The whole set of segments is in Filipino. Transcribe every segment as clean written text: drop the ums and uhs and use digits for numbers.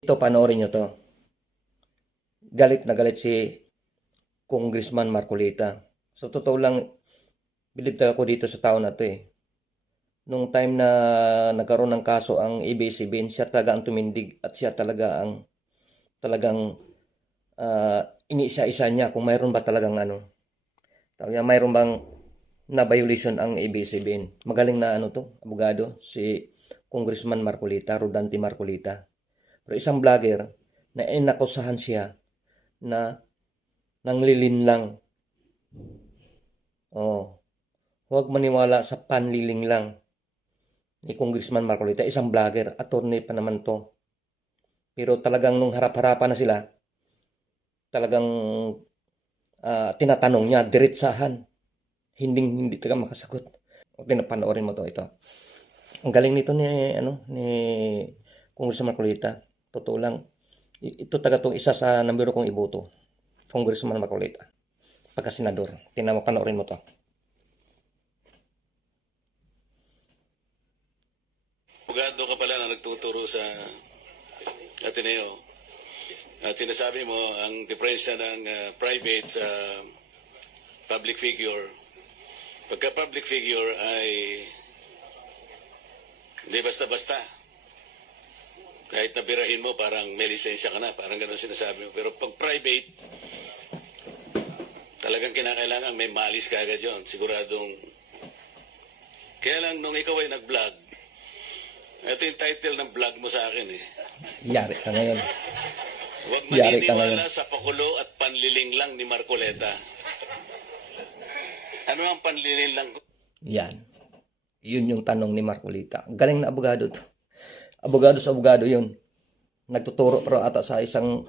Ito, panoorin nyo to. Galit na galit si Congressman Marcolita. So, totoo lang, bilib talaga ako dito sa tao na to eh. Nung time na nagkaroon ng kaso ang ABS-CBN, siya talaga ang tumindig at siya talaga ang talagang iniisa-isa niya kung mayroon ba talagang mayroon bang na violation ang ABS-CBN. Magaling na abogado, si Congressman Marcolita, Rodante Marcolita. Pero isang vlogger na inakusahan siya na nanglilinlang. Huwag maniwala sa panliling lang ni Congressman Marcolita. Isang vlogger, attorney pa naman to. Pero talagang nung harap-harapan na sila, talagang tinatanong niya, diretsahan. Hindi talaga makasagot. Okay, napanoorin mo to, ito. Ang galing nito ni Congressman Marcolita. Totoo lang. Ito talaga itong isa sa nambiro kong iboto. Congressman Marcolita. Pagka-senador. Panoorin mo to. Abogado ka pala na nagtuturo sa Ateneo. At sinasabi mo, ang diferensya ng private sa public figure, pagka public figure ay hindi basta-basta. Kahit nabirahin mo, parang may lisensya ka na, parang ganun sinasabi mo. Pero pag private, talagang kinakailangan may malis ka agad yun. Siguradong, kaya lang nung ikaw ay nag-vlog, ito yung title ng vlog mo sa akin eh. Yari ka ngayon. Huwag maniniwala sa pakulo at panliling lang ni Marcoleta. Ano ang panliling lang? Yan. Yun yung tanong ni Marcolita. Galing na abogado to. Abogado sa abogado yun. Nagtuturo pero ata sa isang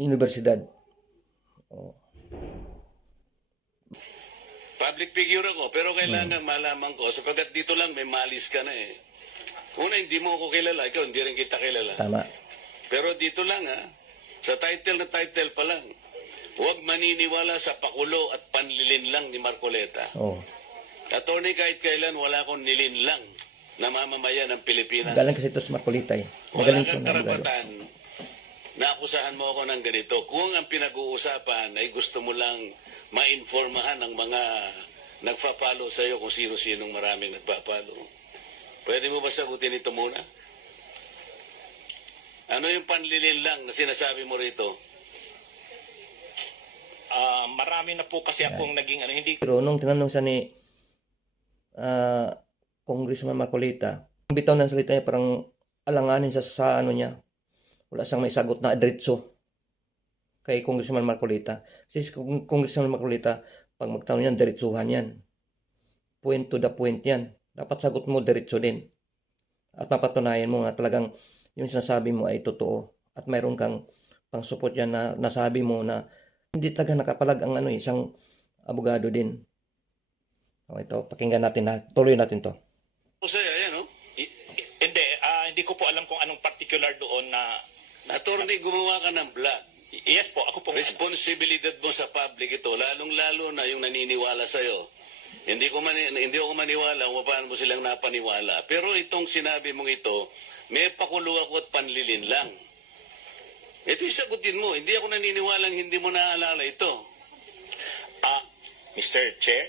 universidad. Public figure ako, pero kailangan malaman ko sapagkat dito lang may malis ka na eh. Una, hindi mo ako kilala. Ikaw, hindi rin kita kilala. Tama. Pero dito lang sa title na title pa lang, huwag maniniwala sa pakulo at panlilin lang ni Marcoleta. Attorney, kahit kailan wala akong nilinlang na mamamayan ng Pilipinas. Galing kasi ito sa Marcolita eh. Wala kang karapatan na akusahan mo ako ng ganito. Kung ang pinag-uusapan ay gusto mo lang ma-informahan ng mga nagpa-follow sa iyo kung sino-sinong maraming nagpa-follow. Pwede mo ba sagutin ito muna? Ano yung panlilin lang na sinasabi mo rito? Marami na po kasi akong naging hindi. Pero nung tinanong siya ni Congressman Marcolita, bitaw ng salita niya, parang alanganin siya sa niya. Wala siyang may sagot na diretso kay Congressman Marcolita. Kasi Congressman Marcolita, pag magtanong yan, diretsuhan yan. Point to the point yan. Dapat sagot mo diretso din. At mapatunayan mo nga talagang yung sinasabi mo ay totoo. At mayroon kang pang-support yan na nasabi mo na hindi talaga nakapalag ang isang abogado din. Ito, pakinggan natin na. Tuloy natin to. Ayan, no? Hindi ko po alam kung anong particular doon na. Attorney, gumawa ka ng vlog. Yes po, ako po. Responsibilidad mo sa public ito, lalong-lalo na yung naniniwala sa'yo. Hindi ako maniwala kung paano mo silang napaniwala. Pero itong sinabi mong ito, may pakulo ako at panlilin lang. Ito yung sagutin mo. Hindi ako naniniwalang hindi mo naaalala ito. Mr. Chair?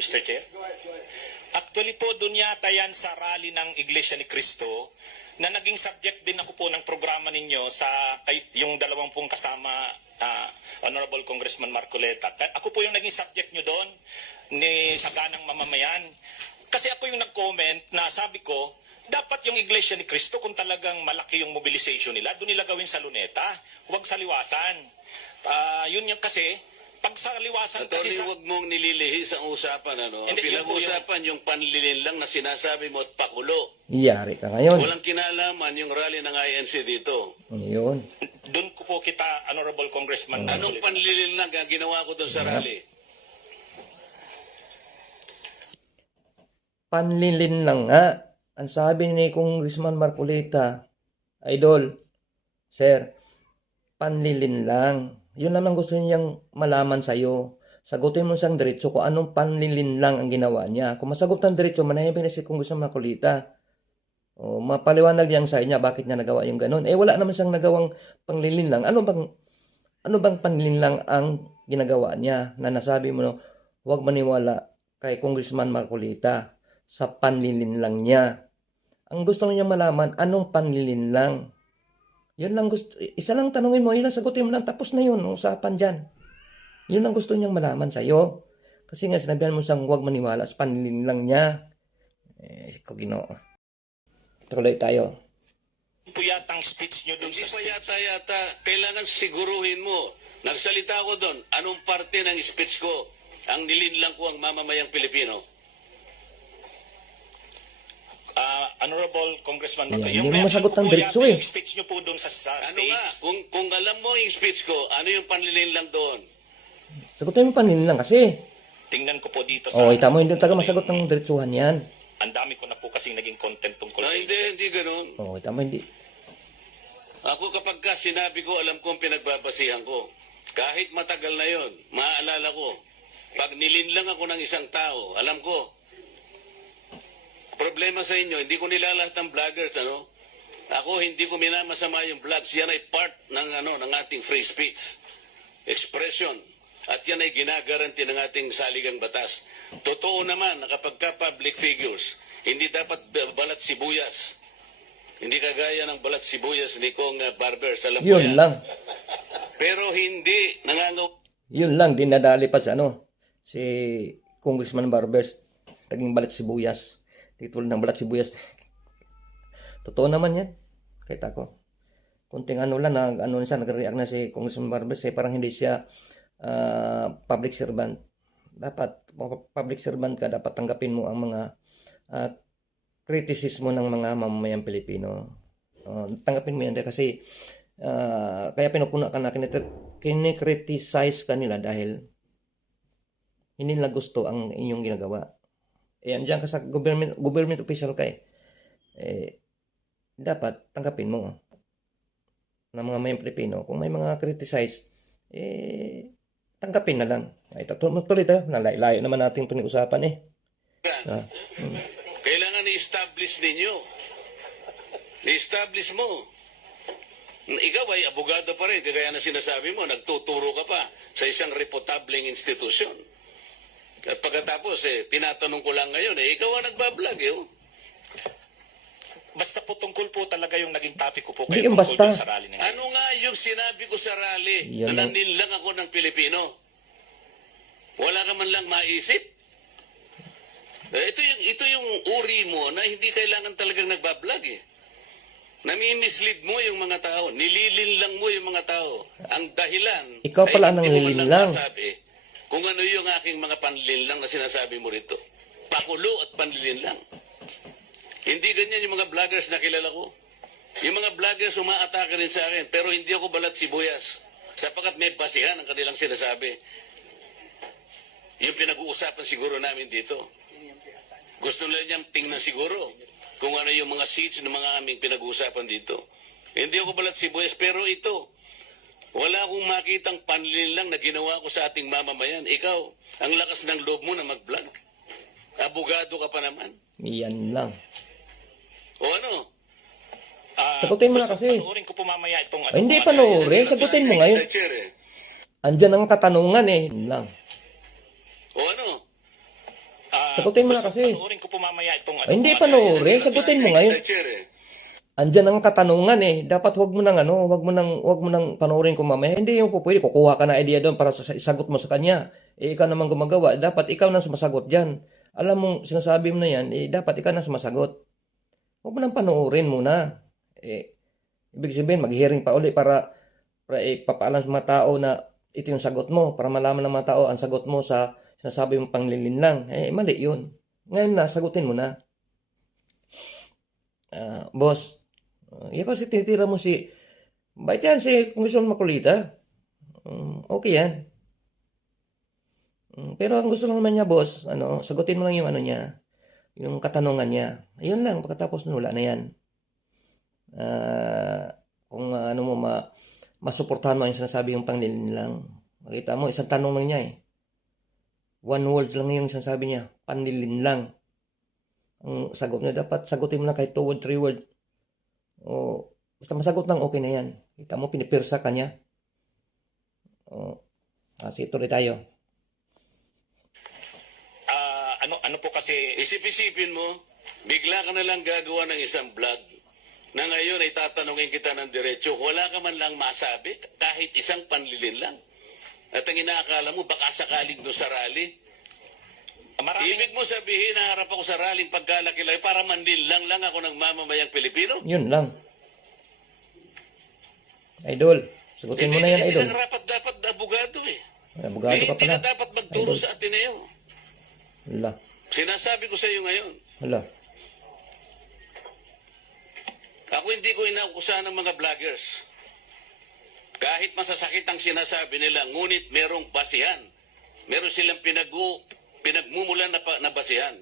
Mr. Chair? Actually po, doon yata yan sa rally ng Iglesia ni Cristo na naging subject din ako po ng programa ninyo sa yung dalawang pong kasama Honorable Congressman Marcoleta. Ako po yung naging subject nyo doon ni Saganang Mamamayan. Kasi ako yung nag-comment na sabi ko, dapat yung Iglesia ni Cristo kung talagang malaki yung mobilization nila, doon nila gawin sa Luneta, huwag sa Liwasan. Yun yung kasi, pag sa Liwasan Attorney, kasi huwag mong nililihis ang usapan. Ang pinag-usapan yung panlilin lang na sinasabi mo at pakulo. Iyari ka ngayon. Walang kinalaman yung rally ng INC dito. Yun. doon ko po kita, Honorable Congressman. Anong panlilin lang ang ginawa ko doon sa rally? Panlilin lang nga. Ang sabi ni Congressman Marcolita, Idol, Sir, panlilin lang. Yun lang ang gusto niyang malaman sa'yo. Sagutin mo siyang diretso kung anong panlilin lang ang ginawa niya. Kung masagot ng diretso, manahimik na si Congressman Marcolita. O mapaliwanag yan sa inya bakit niya nagawa yung ganun. Eh wala naman siyang nagawang panlilinlang. Ano bang panlilinlang ang ginagawa niya na nasabi mo, no, huwag maniwala kay Congressman Marcolita sa panlilinlang niya. Ang gusto niya malaman, anong panlilinlang? Yun lang gusto, isa lang tanungin mo, yun lang sagutin mo lang, tapos na yun, usapan dyan. Yun lang gusto niyang malaman sa'yo. Kasi nga sinabihan mo siyang huwag maniwala sa panlilinlang niya. Ginoo. Tuloy tayo. Po yatang speech nyo dun Hindi sa pa stage. yata, kailangan siguruhin mo. Nagsalita ako doon, anong parte ng speech ko ang nilinlang ko ang mamamayang Pilipino? Honorable Congressman Yan, Bato, hindi mo masagot ng po diretso yata eh. yung speech nyo po dun sa Ano stage. nga, kung alam mo yung speech ko, ano yung panlilinlang doon? Sagutin mo panlilinlang kasi. Tingnan ko po dito sa... Ita mo, hindi taga masagot ng diretsuhan yan. Ang dami ko na po kasing naging content tungkol No, sa hindi ganun. Ita mo, hindi. Ako kapag ka sinabi ko, alam ko ang pinagbabasihan ko. Kahit matagal na yon, maaalala ko. Pag nilinlang ako ng isang tao, alam ko. Problema sa inyo, hindi ko nilalat ng vloggers, ano? Ako, hindi ko minamasama yung vlogs. Yan ay part ng ating free speech. Expression. At yan ay ginagaranti ng ating saligang batas. Totoo naman na kapag ka public figures, hindi dapat balat sibuyas. Hindi kagaya ng balat sibuyas ni Kong Barbers. Alam ko Yun yan. lang. Pero hindi nangangaw. Yun lang, dinadali pa si si Congressman Barbers, naging balat sibuyas. Dito ng balat sibuyas. Totoo naman yan. Kahit ako. Kunting nag-react na si Congressman Barbers, parang hindi siya public servant. Dapat, public servant ka, dapat tanggapin mo ang mga kritisismo ng mga mamamayang Pilipino. Tanggapin mo yan kasi kaya pinupuna ka na kinikriticize ka nila dahil hindi nila gusto ang inyong ginagawa. Andiyan ka sa government official ka dapat tanggapin mo ng mga mayang Pilipino. Kung may mga criticize, tanggapin na lang. Tuloy tayo. Nalayo naman natin pinag-usapan Kailangan i-establish ninyo. I-establish mo. Ikaw ay abogado pa rin, kagaya na sinasabi mo, nagtuturo ka pa sa isang reputableng institusyon. At pagkatapos, tinatanong ko lang ngayon, ikaw ang nagbablog, Basta po tungkol po talaga yung naging topic ko po Hindi kayo yung tungkol basta. dun sa rally ng Ano nga yung sinabi ko sa rally Yan na lang. naninlang ako ng Pilipino? Wala ka man lang maisip? Ito yung uri mo na hindi kailangan talagang nagbablog Nami-mislead mo yung mga tao. Nililinlang mo yung mga tao. Ang dahilan Ikaw pala ang hindi mo man lang nililinlang. masabi kung ano yung aking mga panlilinlang na sinasabi mo rito. Pakulo at panlilinlang. Hindi ganyan yung mga vloggers na kilala ko. Yung mga vloggers umaatake rin sa akin, pero hindi ako balat sibuyas. Sapagkat may basihan ang kanilang sinasabi. Yung pinag-uusapan siguro namin dito. Gusto nila niyang tingnan siguro kung ano yung mga seeds ng mga aming pinag-uusapan dito. Hindi ako balat sibuyas, pero ito, wala akong makitang panlilinlang na ginawa ko sa ating mamamayan. Ikaw, ang lakas ng loob mo na mag-vlog. Abogado ka pa naman. Yan lang. O ano? Sagutin mo na kasi. Panoorin ko po mamaya itong... Hindi panoorin. Sagutin mo ngayon. Mr. Chair, Andyan ang katanungan Yan lang. O ano? Sagutin mo na kasi. Panoorin ko po mamaya itong... Hindi panoorin. Sagutin mo ngayon. Mr. Chair, Andyan ang katanungan Dapat wag mo nang panoorin ko mamaya. Hindi yung pwede. Kukuha ka na idea doon para isagot mo sa kanya. Ikaw naman gumagawa. Dapat ikaw nang sumasagot dyan. Alam mo, sinasabi mo na yan, dapat ikaw nang sumasagot. Huwag mo nang panoorin muna. Ibig sabihin, mag-hearing pa uli para ipapaalam sa mga tao na ito yung sagot mo. Para malaman ng mga tao ang sagot mo sa sinasabi mong panglilinlang. Mali yun. Ngayon na, sagutin mo na. Boss, kasi tinitira mo bait yan si Congressman Marcolita. Okay yan. Pero ang gusto lang naman niya, boss, sagutin mo lang yung niya, yung katanungan niya. Ayun lang, pagkatapos wala na yan. Kung masuportahan mo yung sinasabi yung panlilinlang. Makita mo, isang tanong lang niya One word lang yung sinasabi niya, panlilinlang. Ang sagot niya, dapat sagutin mo lang kahit 2 word, 3 word. O, basta masagot lang, okay na yan. Kita mo, pinipirsa ka niya. O, kasi tuloy tayo. Ano po kasi, Isip-isipin mo, bigla ka na lang gagawa ng isang vlog na ngayon ay tatanungin kita ng diretsyo. Wala ka man lang masabi, kahit isang panlilin lang. At ang inaakala mo, baka sakaling doon sa rally. Ibig mo sabihin, naharap ako sa rallying pagkalaki-laki para manlilang lang ako ng mamamayang Pilipino? Yun lang. Idol, sagutin mo na yan, Hindi idol. ka dapat abogado eh. Abogado ka Hindi pala. ka dapat magturo Idol. sa Ateneo. Hala, Sinasabi ko sa iyo ngayon, hala. ako hindi ko inaukusahan ng mga vloggers. Kahit masasakit ang sinasabi nila, ngunit merong basihan. Meron silang pinagmumulan na basihan.